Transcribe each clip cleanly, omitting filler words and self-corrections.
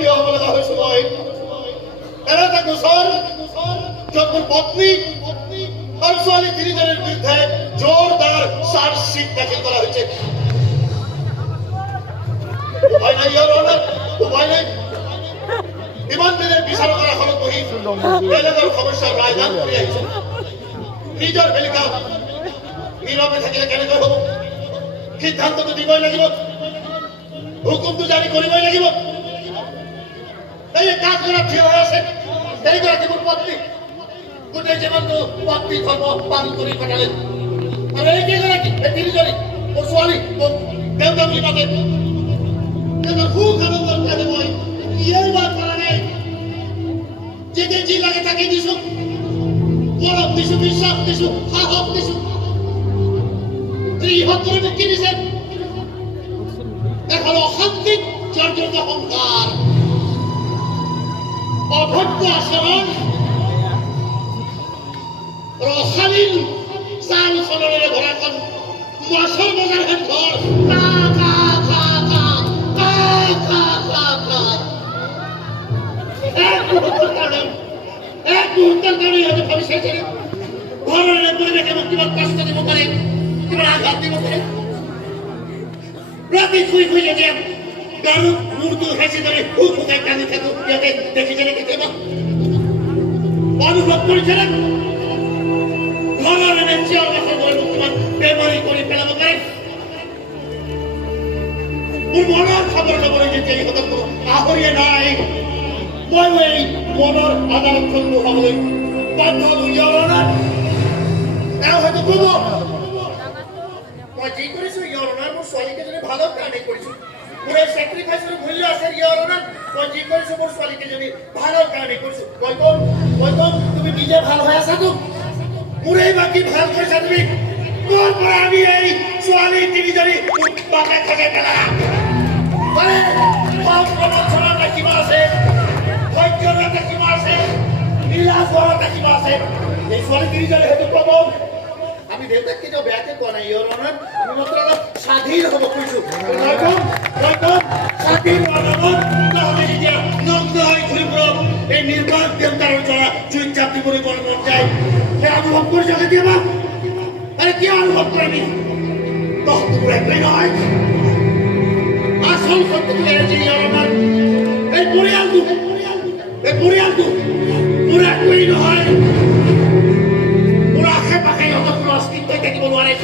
থিয় হ'ব লগা হৈছো মই এনে এটা গোচৰ য'ত মোৰ পত্নী আৰু ছোৱালী তিনিজনীৰ বিৰুদ্ধে জোৰদাৰ চাৰ্জশ্বিট দাখিল কৰা হৈছে উপায় নাই ইয়াৰ অনাৰ উপায় নাই ইমান দিনে বিচাৰকৰ এখনত বহি বেলেগৰ সমস্যাৰ ৰায়দান কৰি আহিছো নিজৰ বেলিকা নীৰৱে থাকিলে কেনেকৈ হ'ব সিদ্ধান্তটো দিবই লাগিব হুকুমটো জাৰি কৰিবই লাগিব এই কাজগৰাক থিয় হৈ আছে সেইগৰাকী মোৰ পত্নী গোটেই জীৱনটো পত্নী ধৰ্ম পালন কৰি কটালে আৰু এই কেইগৰাকী এই তিনিজনী মোৰ ছোৱালী মোৰ দেউতা বুলি মাতে কিন্তু সুখ আনন্দৰ কাৰণে মই কিয়েই বা কৰা নাই যেতিয়া যি লাগে তাকেই দিছো গৌৰৱ দিছো বিশ্বাস দিছো সাহস দিছো ইহঁত কৰি মোক কি দিছে এখন অশান্তিত জৰ্জৰিত সংসাৰ অভদ্ৰ আচৰণ আৰু অশালীন চাল চলনেৰে ভৰা এখন মাছৰ বজাৰ হেন ঘৰ এক মুহূৰ্তৰ কাৰণে ইহঁতে ভাবি চাইছে ঘৰৰ পৰিৱেশে মোক কিমান কষ্ট দিব পাৰে কিমান আঘাত দিব পাৰে ৰাতি শুই শুই যেতিয়া গাৰুত মূৰটো হেঁচি ধৰি সুখ শুকাই কান্দি থাকো ইয়াতে দেখিছেনে কেতিয়াবা অনুভৱ কৰিছেনে ঘৰৰ এনে চিঞৰ বাখৰ কৰি মোক কিমান বেমাৰী কৰি পেলাব পাৰে মোৰ মনৰ খবৰ ল'বলৈ যেতিয়া ইহঁতক কোনো আহৰিয়ে নাই মই এই মনৰ আদালতখন বহাবলৈ বাধ্য হলো ইয়াৰ অনাৰ তেওঁ হয়তো ক'ব মই যি কৰিছো ইয়াৰ অনাৰ মোৰ ছোৱালীকেইজনী ভালৰ কাৰণে কৰিছো মোৰ এই চেক্ৰিফাইচৰ মূল্য আছে ইয়াৰ অনাৰ মই যি কৰিছো মোৰ ছোৱালীকেইজনী ভালৰ কাৰণে কৰিছো মই কম তুমি নিজে ভাল হৈ আছাতো মোৰেই বাকী ভাল কৰিছা তুমি ক'ৰ পৰা আমি এই ছোৱালী তিনিজনী বাপে খোজে পেলাম প্ৰবঞ্চনা কিবা আছে সত্যতা কিবা আছে নীলাজতা কিবা আছে এই ছোৱালী তিনিজনী হয়তো ক'ব আমি দেউতাক কেতিয়াও বেয়াকে কোৱা নাই ইয়াৰ অনাৰ আমি মাত্ৰ অলপ স্বাধীন হ'ব খুজিছো স্বাধীন নহ'লে যেতিয়া নগ্ন হৈ ঘূৰি ফুৰক এই নিৰ্বাক দেউতাৰ পৰা জুইত চাপ দিবলৈ মন যায় সেই অনুভৱ কৰিছে কেতিয়াবা আৰে কিয় অনুভৱ কৰিবি তহঁত মোৰ একোৱেই নহয় আচল সত্যটো এৰি ইয়াৰ অনাৰ এই পৰিয়ালটো মোৰ একোৱেই নহয় মোৰ আশে পাশে ইহঁতৰ কোনো অস্তিত্বই থাকিব নোৱাৰে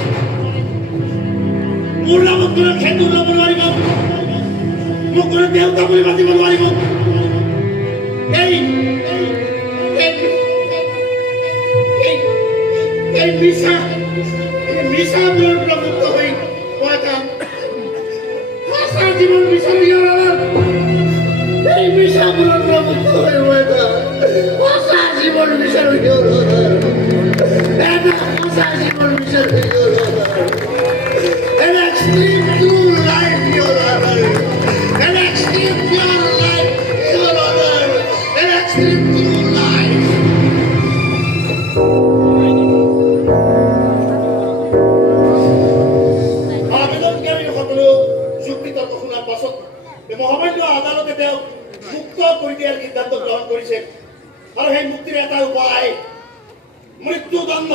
মোৰ নামত কোনো খেন্দুৰ ল'ব নোৱাৰিব মোক কোনো দেউতা বুলি মাতিব নোৱাৰিব এই মিছাবোৰৰ পৰা মুক্ত হৈ মই কাম সঁচা জীৱন বিচাৰি এই মিছাবোৰৰ পৰা মুক্ত হৈ মই কাম সঁচা জীৱন বিচাৰি এটা সঁচা জীৱন বিচাৰি an extreme true life your honor an extreme pure life your honor an extreme true life আবেদনকারী সকলো যুক্তি তর্ক শোনার পাছত মহামান্য আদালতে তেওঁ মুক্ত কৰি দিয়াৰ সিদ্ধান্ত গ্ৰহণ কৰিছে আৰু সেই মুক্তিৰ এটা উপায় মৃত্যুদণ্ড